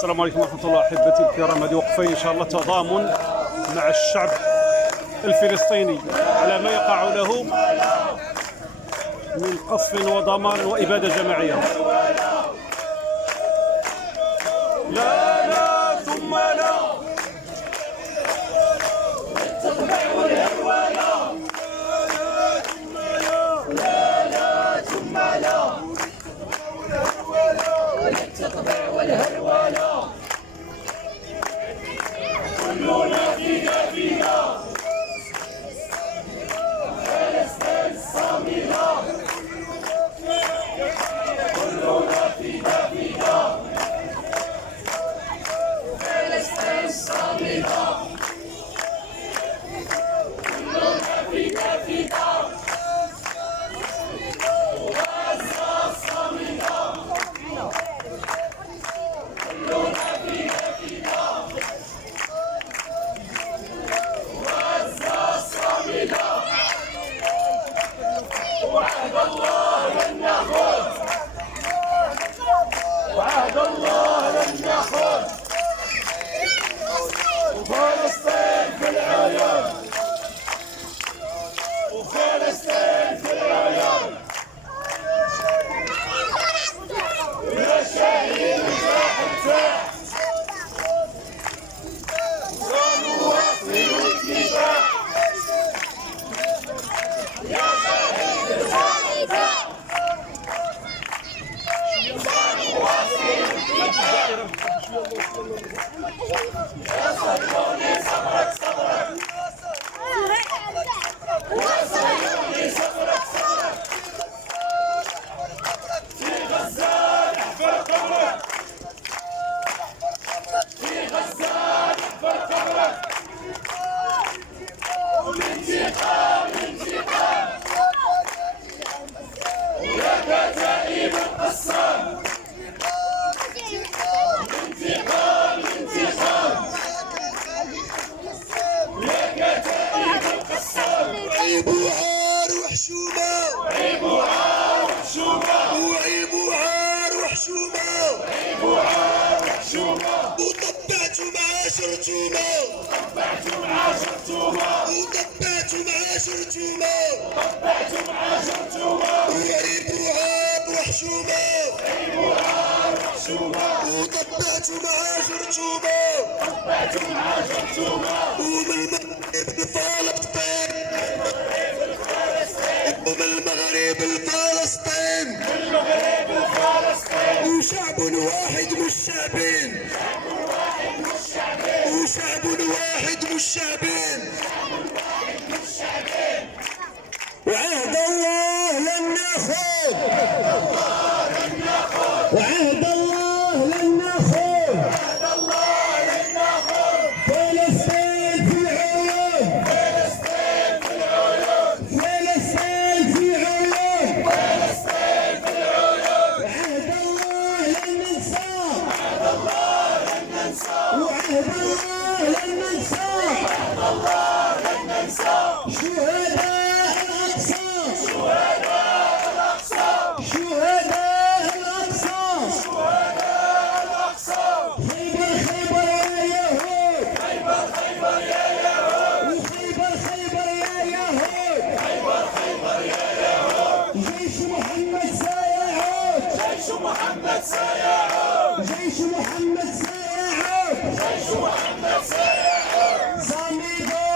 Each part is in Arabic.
السلام عليكم ورحمة الله. أحبتي الكرام، هذه وقفة إن شاء الله تضامن مع الشعب الفلسطيني على ما يقع له من قصف ودمار وإبادة جماعية. لا لا ثم لا. التطبيع والهرولة كلنا فينا فلسطين صامدة كلنا فينا فلسطين صامدة كلنا فينا وغزة صامدة وعهد الله لن نخذ وعهد الله لن نخذ وفلسطين في العيون وفلسطين في العيون يا شهيد الفاتح سنواصل الكفاح يا شهيد الفاتح سنواصل الكفاح يا صهيوني صبرك وصهيوني صبرك في غزة نحفر قبرك في غزة نحفر قبرك والانتقام يا كتائب القسام الانتقام يا كتائب القسام عيب وعار وحشومة عيب وعار وحشومة وعيب وعار وحشومة عيب وعار وحشومة وطبعتوا مع شرتومة طبعتوا مع شرتومة وطبعتوا مع شرتومة طبعتوا مع شرتومة وعيب وعار وحشومة عيب وعار وحشومة وطبعتوا مع شرتومة طبعتوا مع شرتومة ومن المغرب لفلسطين ومن المغرب لفلسطين وشعب واحد مش شعبين وشعب واحد مش شعبين وعهد الله لن ناخذ وعهد الله لن ناخذ فلسطين في العيون فلسطين في العيون وعهد الله لن ننساه وعهد الله لن ننساه شهداء الأقصى شهداء الأقصى خيبر يا يهود وخيبر يا يهود جيش محمد سيعود جيش محمد سيعود جيش محمد سيعود جيش محمد سيعود صامدون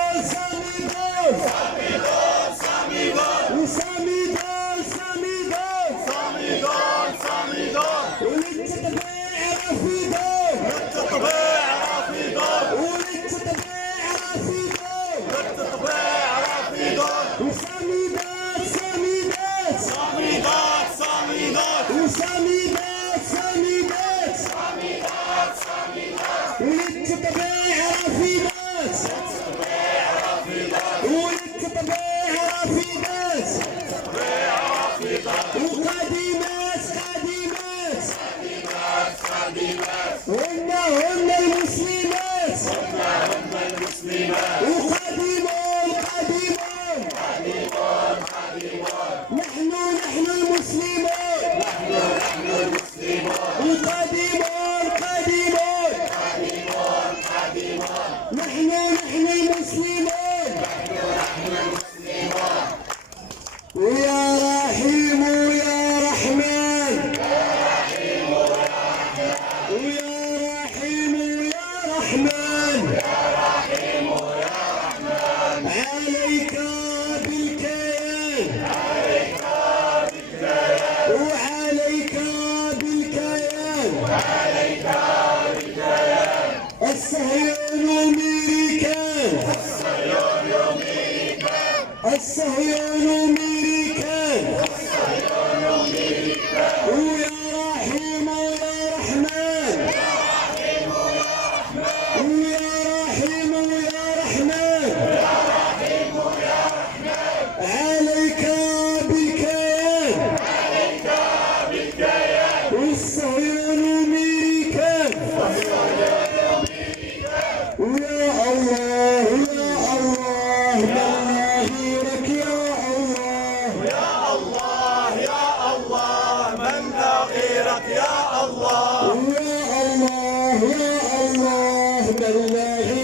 الصهيون أمريكان ويا رحيم ويا رحمن ويا رحيم ويا رحمن عليك بالكيان والصهيون أمريكان ويا الله يا الله ما غيرك يا الله يا الله يا الله من لا غيرك يا الله يا الله يا الله من لا غيرك